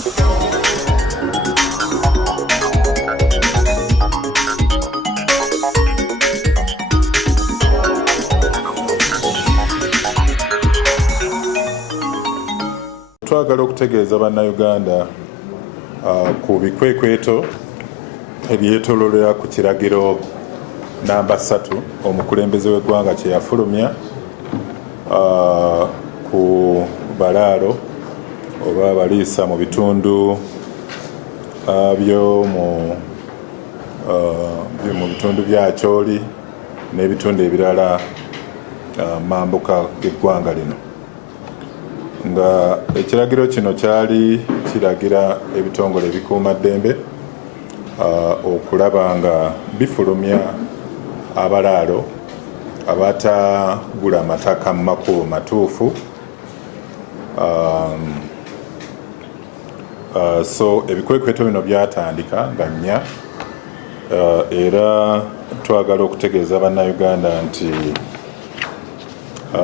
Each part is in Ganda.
Twagala okutegeeza bannayuganda ku bikwekweto ebyetoololera ku kiragiro namba 3 omukulembeze w'eggwanga kye yafulumya ku balaalo oba abaliisa mu bitundu mu bitundu bya Acholi n'ebitundu ebirala mambuka g'eggwanga lino. Nga ekiragiro kino kyali kiragira ebitongole ebikuuma ddembe okulaba nga bifulumya abalaalo abatagula mataka mu makubo matuufu. So ebikwekweto bino byatandika nga 4 era twagala okutegeeza bannayuganda nti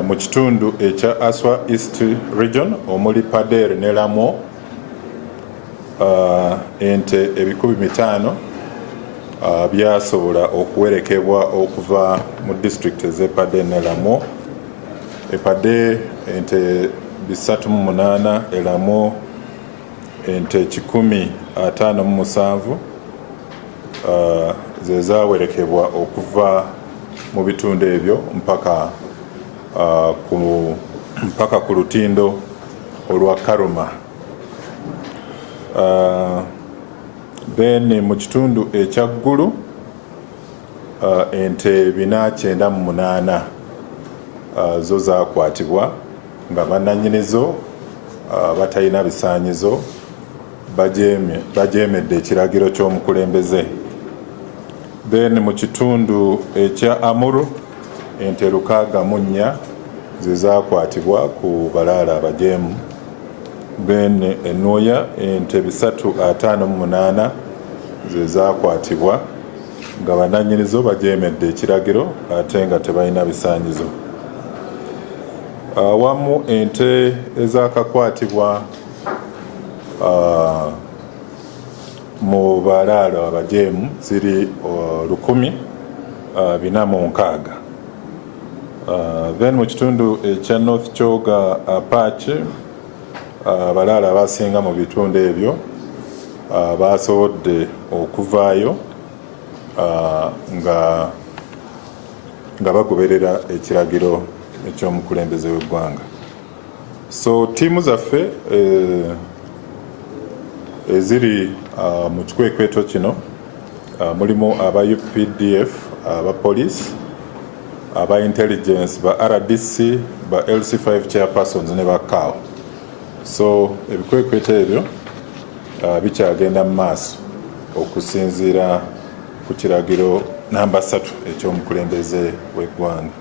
mu kitundu ekya Aswa East Region omuli Padere ne Lamo ente ebikubi 500 byasobola okuwerekebwa okuva mu district ez'e Padere ne Lamo. Padere ente 308, Elamo ente 157 ze zaawerekebwa okuva mu bitundu ebyo mpaka ku lutindo olwa Karuma. Then mu kitundu ekyaggulu ente 498 zo zaakwatibwa nga bannannyinizo batalina bisaanyizo bajeemedde ekiragiro ky'omukulembeze. Then mu kitundu ekya Amuru ente 604 ze zaakwatibwa ku balaalo abajeemu. Then Enuoya ente 358 ze zaakwatibwa nga bannannyinizo bajeemedde ekiragiro ate nga tebalina bisaanyizo. Awamu ente ezaakakwatibwa mu balaalo abajeemu ziri 1,406. Then mu kitundu ekya North Choga Patch abalaalo abasinga mu bitundu ebyo basobodde okuvaayo nga bagoberera ekiragiro eky'omukulembeze w'eggwanga. So tiimu zaffe eziri mu kikwekweto kino mulimu aba UPDF, aba police, aba intelligence, ba RDC, ba LC5 chairpersons ne ba CAO. So ebikwekweto ebyo bikyagenda mu maaso okusinziira ku kiragiro namba 3 eky'omukulembeze w'eggwanga.